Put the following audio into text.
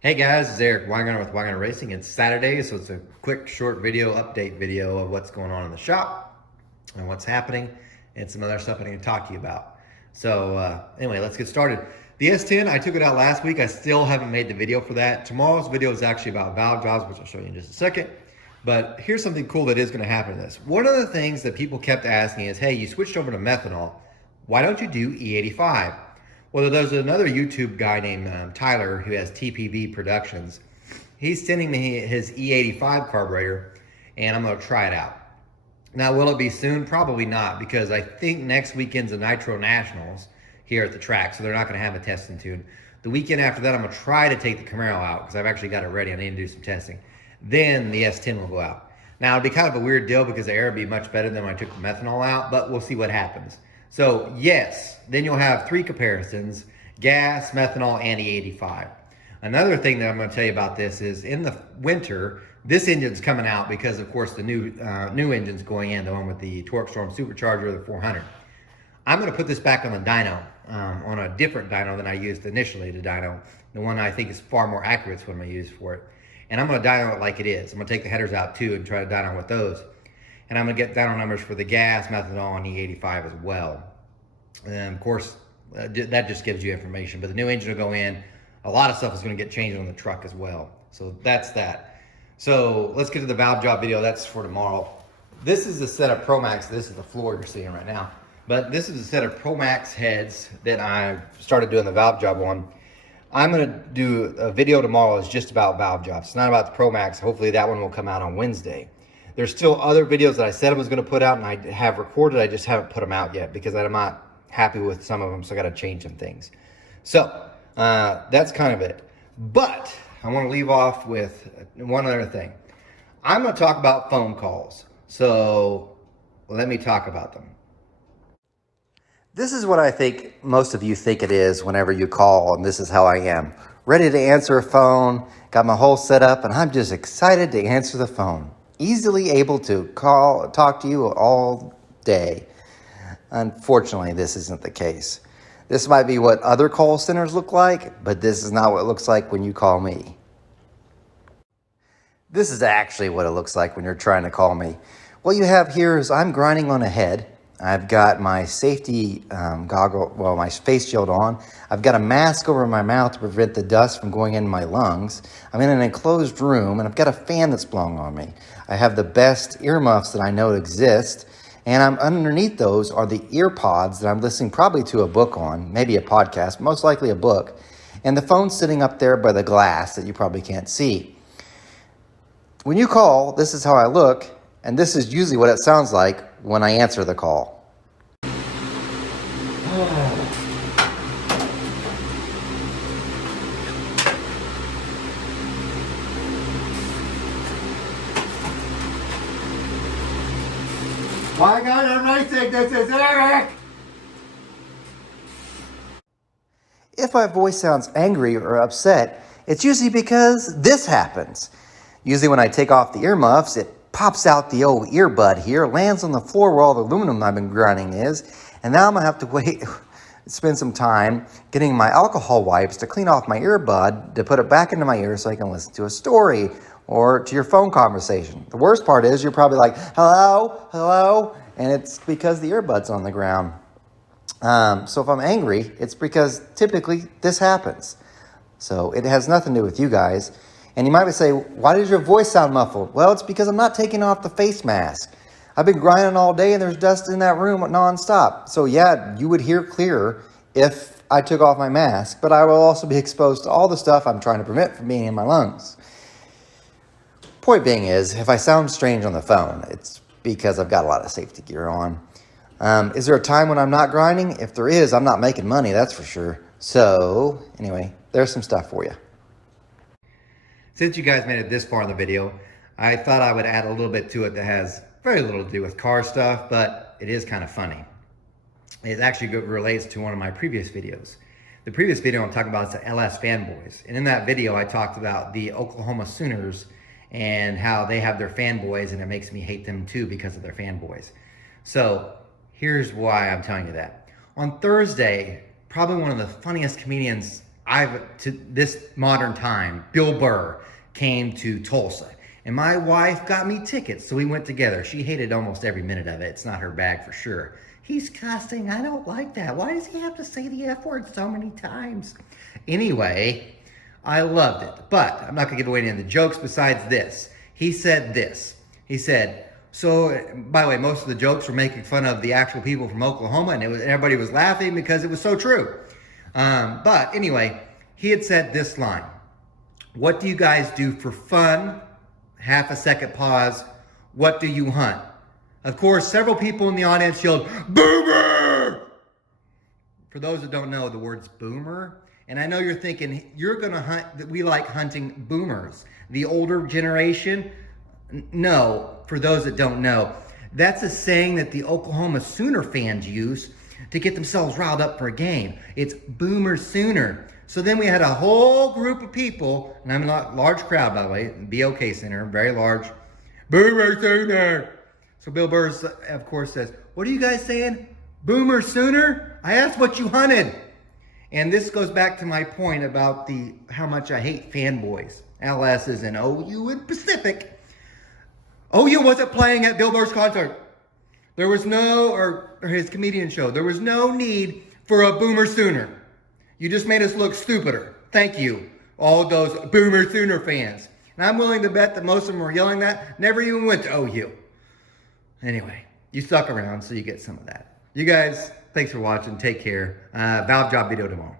Hey guys, it's Eric Weingart with Weingart Racing. It's Saturday, so it's a quick, short video update video of what's going on in the shop and what's happening, and some other stuff I need to talk to you about. So anyway, let's get started. The S10, I took it out last week. I still haven't made the video for that. Tomorrow's video is actually about valve jobs, which I'll show you in just a second. But here's something cool that is going to happen in this. One of the things that people kept asking is, hey, you switched over to methanol. Why don't you do E85? Well, there's another YouTube guy named Tyler who has TPV Productions. He's sending me his E85 carburetor, and I'm going to try it out. Now, will it be soon? Probably not, because I think next weekend's the Nitro Nationals here at the track, so they're not going to have a testing tune. The weekend after that, I'm going to try to take the Camaro out, because I've actually got it ready. I need to do some testing. Then the S10 will go out. Now, it'd be kind of a weird deal, because the air would be much better than when I took the methanol out, but we'll see what happens. So yes, then you'll have three comparisons: gas, methanol, and E85. Another thing that I'm going to tell you about this is in the winter, this engine's coming out because, of course, the new engine's going in, the one with the Torque Storm supercharger, the 400. I'm going to put this back on the dyno, on a different dyno than I used initially, the dyno. The one I think is far more accurate is what I'm going to use for it. And I'm going to dyno it like it is. I'm going to take the headers out too and try to dyno with those. And I'm going to get dyno numbers for the gas, methanol, and E85 as well. And of course, that just gives you information. But the new engine will go in. A lot of stuff is going to get changed on the truck as well. So that's that. So let's get to the valve job video. That's for tomorrow. This is a set of Promax. This is the floor you're seeing right now. But this is a set of Promax heads that I started doing the valve job on. I'm going to do a video tomorrow that's just about valve jobs. It's not about the Promax. Hopefully that one will come out on Wednesday. There's still other videos that I said I was going to put out and I have recorded. I just haven't put them out yet because I'm not happy with some of them, so I got to change some things. So that's kind of it. But I want to leave off with one other thing. I'm going to talk about phone calls. So let me talk about them. This is what I think most of you think it is whenever you call, and this is how I am. Ready to answer a phone, got my whole setup, and I'm just excited to answer the phone. Easily able to talk to you all day. Unfortunately, this isn't the case. This might be what other call centers look like, but this is not what it looks like when you call me. This is actually what it looks like when you're trying to call me. What you have here is I'm grinding on a head. I've got my safety my face shield on. I've got a mask over my mouth to prevent the dust from going into my lungs. I'm in an enclosed room, and I've got a fan that's blowing on me. I have the best earmuffs that I know exist, and underneath those are the ear pods that I'm listening probably to a book on, maybe a podcast, most likely a book, and the phone's sitting up there by the glass that you probably can't see. When you call, this is how I look, and this is usually what it sounds like when I answer the call. Why got a racing? This is Eric! If my voice sounds angry or upset, it's usually because this happens. Usually when I take off the earmuffs, it pops out the old earbud here, lands on the floor where all the aluminum I've been grinding is, and now I'm going to have to spend some time getting my alcohol wipes to clean off my earbud to put it back into my ear so I can listen to a story or to your phone conversation. The worst part is you're probably like, hello, and it's because the earbud's on the ground. So if I'm angry, it's because typically this happens. So it has nothing to do with you guys. And you might say, why does your voice sound muffled? Well, it's because I'm not taking off the face mask. I've been grinding all day and there's dust in that room nonstop. So yeah, you would hear clearer if I took off my mask, but I will also be exposed to all the stuff I'm trying to prevent from being in my lungs. Point being is, if I sound strange on the phone, it's because I've got a lot of safety gear on. Is there a time when I'm not grinding? If there is, I'm not making money, that's for sure. So anyway, there's some stuff for you. Since you guys made it this far in the video, I thought I would add a little bit to it that has very little to do with car stuff, but it is kind of funny. It actually relates to one of my previous videos. The previous video I'm talking about is the LS fanboys. And in that video, I talked about the Oklahoma Sooners and how they have their fanboys, and it makes me hate them too because of their fanboys. So here's why I'm telling you that. On Thursday, probably one of the funniest comedians to this modern time, Bill Burr came to Tulsa. And my wife got me tickets, so we went together. She hated almost every minute of it. It's not her bag for sure. He's cussing. I don't like that. Why does he have to say the F word so many times? Anyway, I loved it. But I'm not going to give away any of the jokes besides this. He said this. He said, so, by the way, most of the jokes were making fun of the actual people from Oklahoma, and everybody was laughing because it was so true. But anyway, he had said this line. What do you guys do for fun? Half a second pause. What do you hunt? Of course, several people in the audience yelled, Boomer! For those that don't know, the word's boomer. And I know you're thinking, you're going to hunt, that we like hunting boomers. The older generation? No, for those that don't know. That's a saying that the Oklahoma Sooner fans use to get themselves riled up for a game. It's Boomer Sooner. So then we had a whole group of people, and I'm a large crowd, by the way, BOK Center, very large. Boomer Sooner. So Bill Burr, of course, says, what are you guys saying? Boomer Sooner? I asked what you hunted. And this goes back to my point about how much I hate fanboys. LS's and OU and Pacific. OU wasn't playing at Bill Burr's concert. There was or his comedian show. There was no need for a Boomer Sooner. You just made us look stupider. Thank you, all those Boomer Sooner fans. And I'm willing to bet that most of them were yelling that, never even went to OU. Anyway, you stuck around, so you get some of that. You guys, thanks for watching. Take care. Valve job video tomorrow.